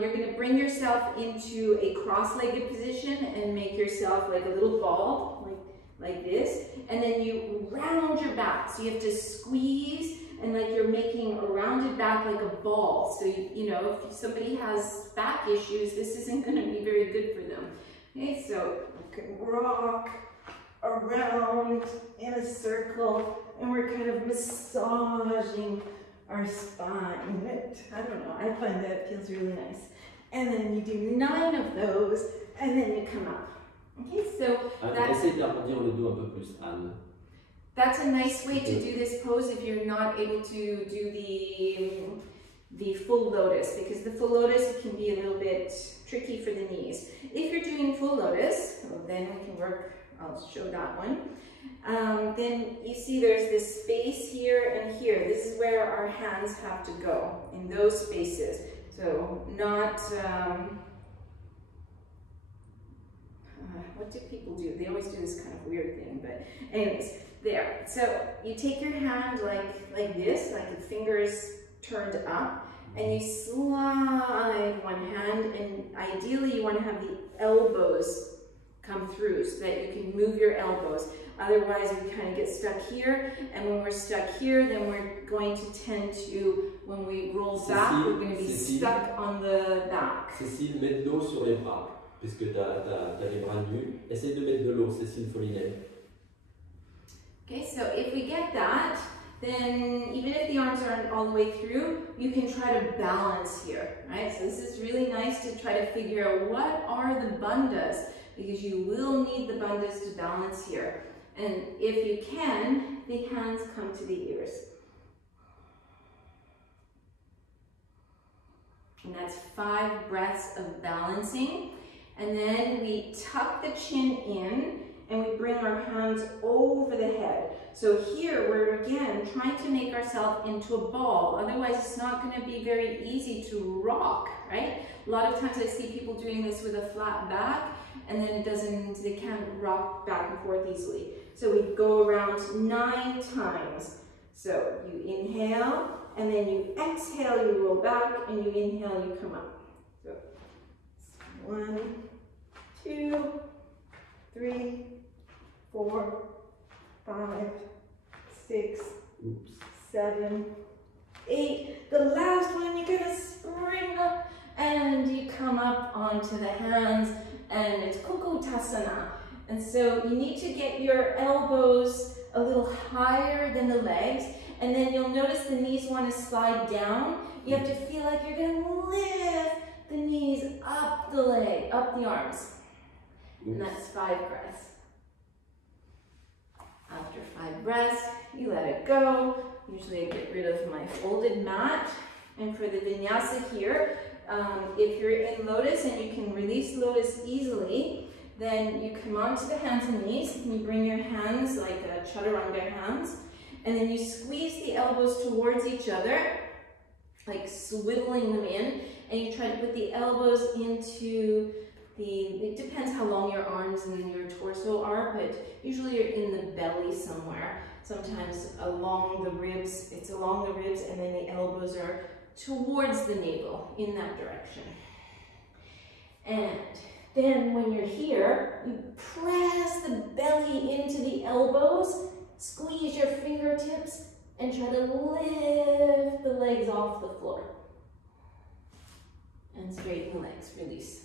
you're going to bring yourself into a cross-legged position and make yourself like a little ball, like this. And then you round your back. So you have to squeeze and like you're making a rounded back like a ball. So, you know, if somebody has back issues, this isn't going to be very good for them. Okay, so you can rock around in a circle and we're kind of massaging our spine. I don't know, I find that it feels really nice. And then you do 9 of those and then you come up. Okay, so that's a nice way to do this pose if you're not able to do the full lotus, because the full lotus can be a little bit tricky for the knees. If you're doing full lotus, well, then we can work, I'll show that one. Then you see there's this space here and here. This is where our hands have to go, in those spaces. So not, what do people do? They always do this kind of weird thing, but anyways, there. So you take your hand like this, like the fingers turned up, and you slide one hand, and ideally you want to have the elbows come through so that you can move your elbows. Otherwise we kind of get stuck here, and when we're stuck here, then we're going to tend to, when we roll back, we're going to be stuck on the back. Cécile, mets de l'eau sur les bras, puisque tu as les bras nus. Essaye de mettre de l'eau, Cécile Follinet. Okay, so if we get that, then even if the arms aren't all the way through, you can try to balance here, right? So this is really nice to try to figure out what are the bandhas, because you will need the bandhas to balance here. And if you can, the hands come to the ears. And that's 5 breaths of balancing. And then we tuck the chin in and we bring our hands over the head. So here we're again trying to make ourselves into a ball. Otherwise it's not going to be very easy to rock, right? A lot of times I see people doing this with a flat back, and then they can't rock back and forth easily. So we go around 9 times. So you inhale, and then you exhale, you roll back, and you inhale, you come up. So 1, 2, 3, 4, 5, 6, 7, 8. The last one, you're gonna spring up and you come up onto the hands, and it's Kokotasana. And so you need to get your elbows a little higher than the legs, and then you'll notice the knees want to slide down. You have to feel like you're gonna lift the knees up the leg, up the arms. And that's 5 breaths. After 5 breaths, you let it go. Usually I get rid of my folded mat. And for the vinyasa here, if you're in lotus and you can release lotus easily, then you come onto the hands and knees, and you bring your hands like a chaturanga hands, and then you squeeze the elbows towards each other, like swiveling them in, and you try to put the elbows into it depends how long your arms and your torso are, but usually you're in the belly somewhere. Sometimes along the ribs, it's along the ribs, and then the elbows are towards the navel in that direction. And then when you're here, you press the belly into the elbows, squeeze your fingertips, and try to lift the legs off the floor. And straighten the legs, release.